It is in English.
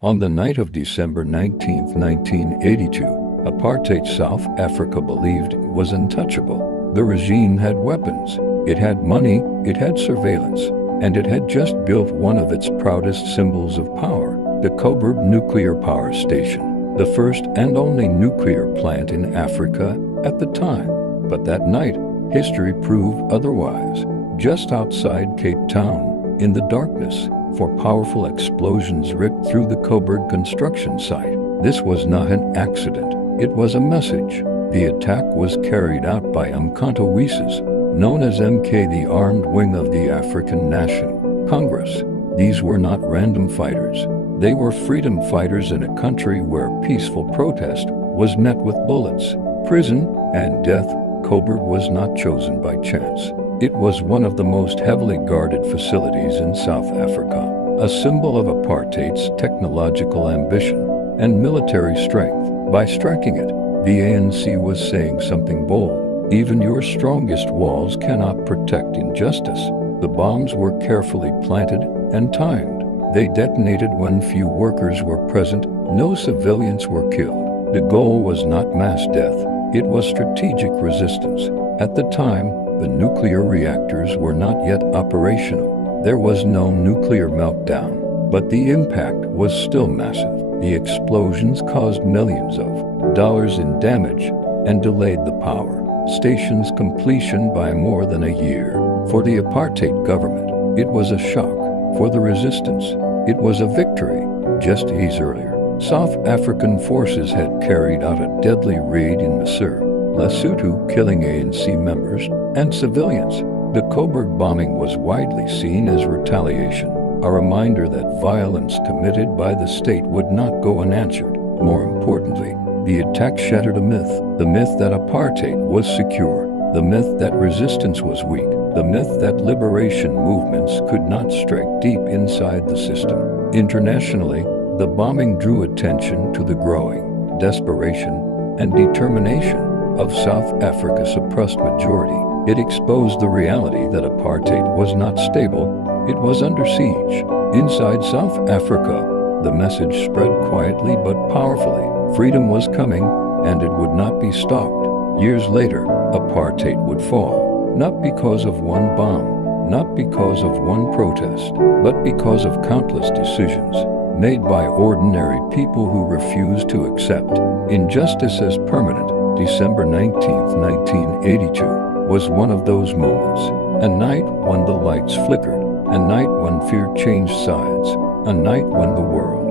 On the night of December 19th, 1982, apartheid South Africa believed it was untouchable. The regime had weapons, it had money, it had surveillance, and it had just built one of its proudest symbols of power, the Coburg Nuclear Power Station, the first and only nuclear plant in Africa at the time. But that night, history proved otherwise. Just outside Cape Town, in the darkness, four powerful explosions ripped through the Coburg construction site. This was not an accident, it was a message. The attack was carried out by Umkhonto Weeses, known as MK, the armed wing of the African National Congress. These were not random fighters. They were freedom fighters in a country where peaceful protest was met with bullets, prison, and death. Coburg was not chosen by chance. It was one of the most heavily guarded facilities in South Africa, a symbol of apartheid's technological ambition and military strength. By striking it, the ANC was saying something bold. Even your strongest walls cannot protect injustice. The bombs were carefully planted and timed. They detonated when few workers were present. No civilians were killed. The goal was not mass death. It was strategic resistance. At the time, the nuclear reactors were not yet operational. There was no nuclear meltdown, but the impact was still massive. The explosions caused millions of dollars in damage and delayed the power station's completion by more than a year. For the apartheid government, it was a shock. For the resistance, it was a victory. Just days earlier, South African forces had carried out a deadly raid in Maseru, Lesotho, killing ANC members and civilians. The Coburg bombing was widely seen as retaliation, a reminder that violence committed by the state would not go unanswered. More importantly, the attack shattered a myth, the myth that apartheid was secure, the myth that resistance was weak, the myth that liberation movements could not strike deep inside the system. Internationally, the bombing drew attention to the growing desperation and determination of South Africa's oppressed majority. It exposed the reality that apartheid was not stable, it was under siege. Inside South Africa, the message spread quietly but powerfully. Freedom was coming, and it would not be stopped. Years later, apartheid would fall, not because of one bomb, not because of one protest, but because of countless decisions made by ordinary people who refused to accept injustice as permanent. December 19th, 1982 was one of those moments, a night when the lights flickered, a night when fear changed sides, a night when the world